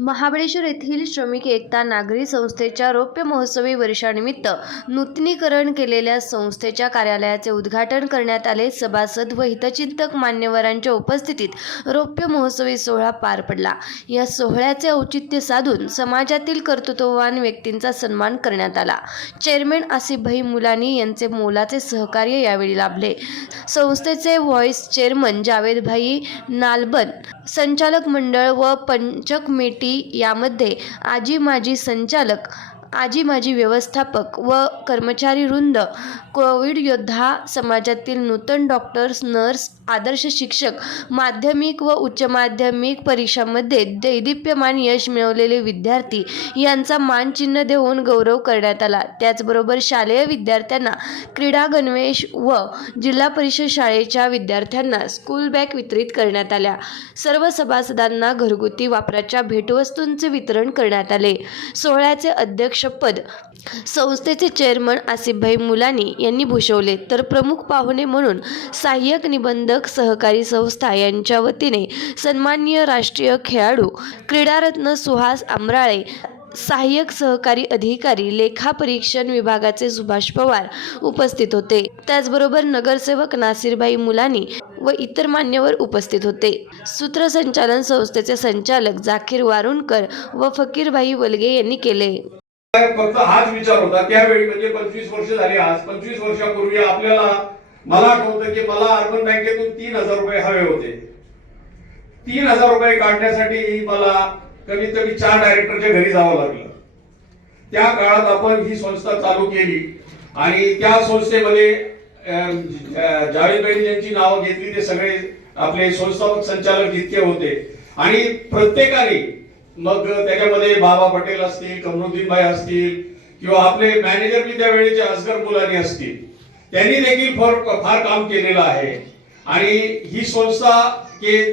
महाबळेश्वर येथील श्रमिक एकता नागरी संस्थेच्या रौप्य महोत्सवी वर्षानिमित्त नूतनीकरण केलेल्या संस्थेच्या कार्यालयाचे उद्घाटन करण्यात आले. सभासद व हितचिंतक मान्यवरांच्या उपस्थितीत रौप्य महोत्सवी सोहळा पार पडला. या सोहळ्याचे औचित्य साधून समाजातील कर्तृत्ववान व्यक्तींचा सन्मान करण्यात आला. चेअरमॅन आसिफभाई मुलानी यांचे मोलाचे सहकार्य यावेळी लाभले. संस्थेचे व्हॉइस चेअरमन जावेदभाई नालबन संचालक मंडळ व पंचकमेटी यामध्ये आजी माजी संचालक आजी माजी व्यवस्थापक व कर्मचारी वृंद कोविड योद्धा समाजातील नूतन डॉक्टर्स नर्स आदर्श शिक्षक माध्यमिक व उच्च माध्यमिक परीक्षांमध्ये दैदिप्यमान यश मिळवलेले विद्यार्थी यांचा मानचिन्ह देऊन गौरव करण्यात आला. त्याचबरोबर शालेय विद्यार्थ्यांना क्रीडा गणवेश व जिल्हा परिषद शाळेच्या विद्यार्थ्यांना स्कूल बॅग वितरित करण्यात आल्या. सर्व सभासदांना घरगुती वापराच्या भेटवस्तूंचे वितरण करण्यात आले. सोहळ्याचे अध्यक्ष अध्यक्षपद संस्थेचे चेअरमन आसिफभाई मुलानी यांनी भूषवले. तर प्रमुख पाहुणे म्हणून सहाय्यक निबंधक सहकारी संस्था यांच्या वतीने सन्माननीय राष्ट्रीय खेळाडू क्रीडारत्न सुहास आमराळे सहाय्यक सहकारी अधिकारी लेखा परीक्षण विभागाचे सुभाष पवार उपस्थित होते. त्याचबरोबर नगरसेवक नासिरभाई मुलानी व इतर मान्यवर उपस्थित होते. सूत्रसंचालन संस्थेचे संचालक जाकीर वारुणकर व फकीरभाई वलगे यांनी केले. फक्त हाच विचार होता. त्यावेळी म्हणजे पंचवीस वर्ष झाली आज. पंचवीस वर्षापूर्वी आपल्याला मला आठवतं की मला अर्बन बँकेतून तीन हजार रुपये हवे होते. तीन हजार रुपये काढण्यासाठी मला कमीत कमी चार डायरेक्टरच्या घरी जावं लागलं. त्या काळात आपण ही संस्था चालू केली आणि त्या संस्थेमध्ये जावेदबाई यांची नावं घेतली ते सगळे आपले संस्थापक संचालक जितके होते. आणि प्रत्येकाने मग त्याच्यामध्ये बाबा पटेल असतील कमरुद्दीन भाई असतील किंवा आपले मॅनेजर बी त्यावेळेचे असगर मुलानी असतील. त्यांनी देखील फार फार काम केलेलं आहे. आणि ही संस्था के